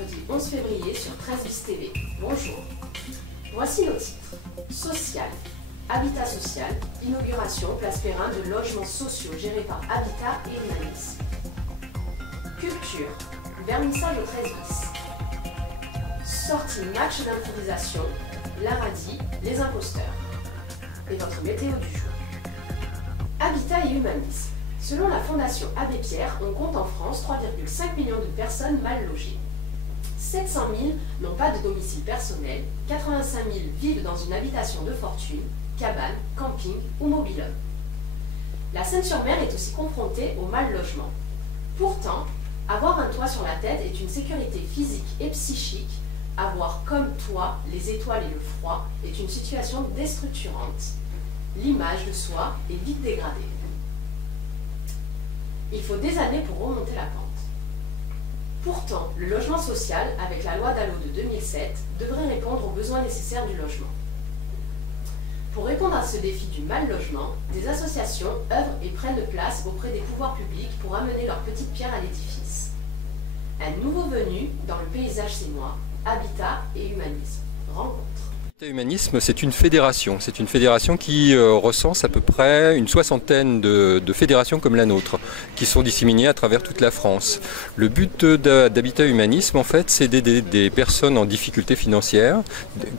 mercredi 11 février sur 13bis TV. Bonjour. Voici nos titres. Social, habitat social, inauguration Place Perrin de logements sociaux gérés par Habitat et Humanisme. Culture, vernissage au 13bis. Sortie match d'improvisation, la radie, les imposteurs. Et votre météo du jour. Habitat et Humanisme. Selon la Fondation Abbé Pierre, on compte en France 3,5 millions de personnes mal logées. 700 000 n'ont pas de domicile personnel, 85 000 vivent dans une habitation de fortune, cabane, camping ou mobil-home. La Seine-sur-Mer est aussi confrontée au mal logement. Pourtant, avoir un toit sur la tête est une sécurité physique et psychique. Avoir comme toit les étoiles et le froid est une situation déstructurante. L'image de soi est vite dégradée. Il faut des années pour remonter la pente. Pourtant, le logement social, avec la loi Dallot de 2007, devrait répondre aux besoins nécessaires du logement. Pour répondre à ce défi du mal logement, des associations œuvrent et prennent place auprès des pouvoirs publics pour amener leur petite pierre à l'édifice. Un nouveau venu dans le paysage sénois, Habitat et Humanisme. Rencontre. Habitat Humanisme, c'est une fédération. C'est une fédération qui recense à peu près une soixantaine de fédérations comme la nôtre, qui sont disséminées à travers toute la France. Le but d'Habitat Humanisme, en fait, c'est d'aider des personnes en difficulté financière,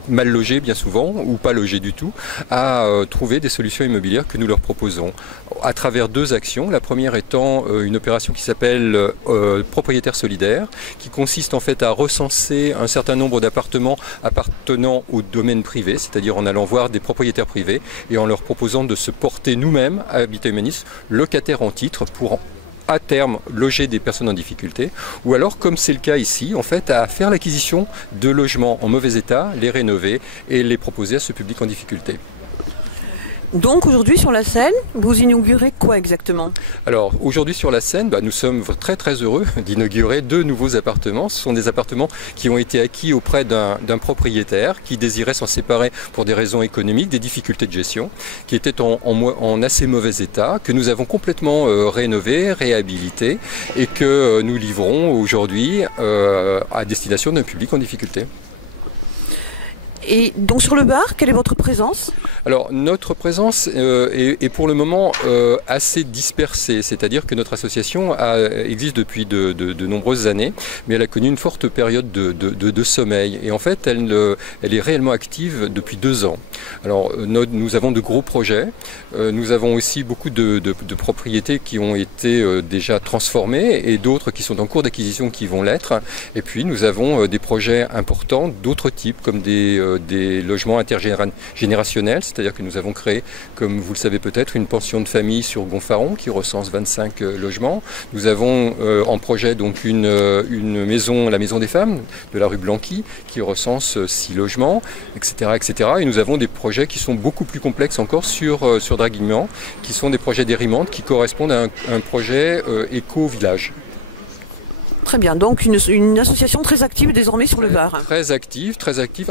mal logées bien souvent, ou pas logées du tout, à trouver des solutions immobilières que nous leur proposons. À travers deux actions. La première étant une opération qui s'appelle Propriétaire solidaire, qui consiste en fait à recenser un certain nombre d'appartements appartenant au domaine privé, c'est-à-dire en allant voir des propriétaires privés et en leur proposant de se porter nous-mêmes à Habitat Humanisme, locataires en titre, pour à terme loger des personnes en difficulté, ou alors, comme c'est le cas ici, en fait, à faire l'acquisition de logements en mauvais état, les rénover et les proposer à ce public en difficulté. Donc aujourd'hui sur la Seine, vous inaugurez quoi exactement? Alors aujourd'hui sur la Seine, nous sommes très heureux d'inaugurer deux nouveaux appartements. Ce sont des appartements qui ont été acquis auprès d'un propriétaire qui désirait s'en séparer pour des raisons économiques, des difficultés de gestion, qui étaient en assez mauvais état, que nous avons complètement rénové, réhabilité et que nous livrons aujourd'hui à destination d'un public en difficulté. Et donc sur le bar, quelle est votre présence? Alors notre présence est pour le moment assez dispersée, c'est-à-dire que notre association existe depuis de nombreuses années, mais elle a connu une forte période de sommeil et en fait elle est réellement active depuis 2 ans. Alors nous avons de gros projets, nous avons aussi beaucoup de propriétés qui ont été déjà transformées et d'autres qui sont en cours d'acquisition qui vont l'être, et puis nous avons des projets importants d'autres types comme des logements intergénérationnels, c'est-à-dire que nous avons créé, comme vous le savez peut-être, une pension de famille sur Gonfaron qui recense 25 logements. Nous avons en projet donc une maison, la Maison des Femmes de la rue Blanqui, qui recense 6 logements, etc., etc. Et nous avons des projets qui sont beaucoup plus complexes encore sur Draguignan, qui sont des projets d'Érimente qui correspondent à un projet éco-village. Très bien, donc une association très active désormais sur le bar. Très active,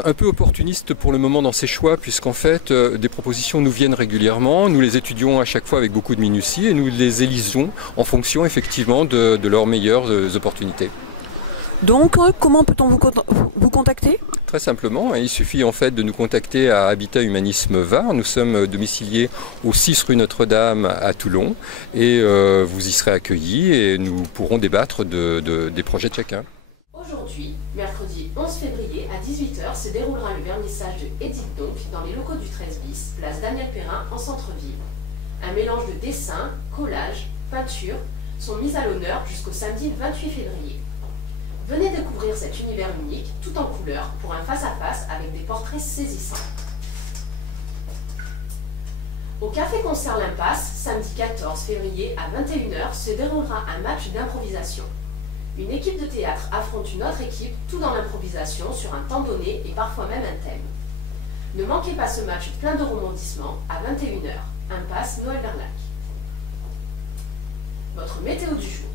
un peu opportuniste pour le moment dans ses choix, puisqu'en fait des propositions nous viennent régulièrement, nous les étudions à chaque fois avec beaucoup de minutie et nous les élisons en fonction effectivement de leurs meilleures opportunités. Donc comment peut-on vous contacter? Très simplement, il suffit en fait de nous contacter à Habitat Humanisme Var. Nous sommes domiciliés au 6 rue Notre-Dame à Toulon et vous y serez accueillis et nous pourrons débattre des projets de chacun. Aujourd'hui, mercredi 11 février à 18h, se déroulera le vernissage de Edith Donc dans les locaux du 13bis, place Daniel Perrin en centre-ville. Un mélange de dessins, collages, peintures sont mis à l'honneur jusqu'au samedi 28 février. Venez découvrir cet univers unique, tout en couleurs, pour un face-à-face avec des portraits saisissants. Au Café-Concert L'Impasse, samedi 14 février à 21h, se déroulera un match d'improvisation. Une équipe de théâtre affronte une autre équipe, tout dans l'improvisation, sur un temps donné et parfois même un thème. Ne manquez pas ce match plein de rebondissements à 21h, Impasse Noël-Verlac. Votre météo du jour.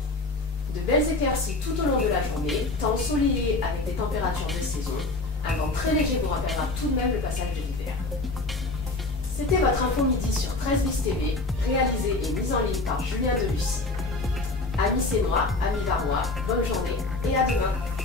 De belles éclaircies tout au long de la journée, temps ensoleillé avec des températures de saison. Un vent très léger vous rappellera tout de même le passage de l'hiver. C'était votre info midi sur 13bis TV, réalisée et mise en ligne par Julien Delucy. Amis sénois, amis varois, bonne journée et à demain.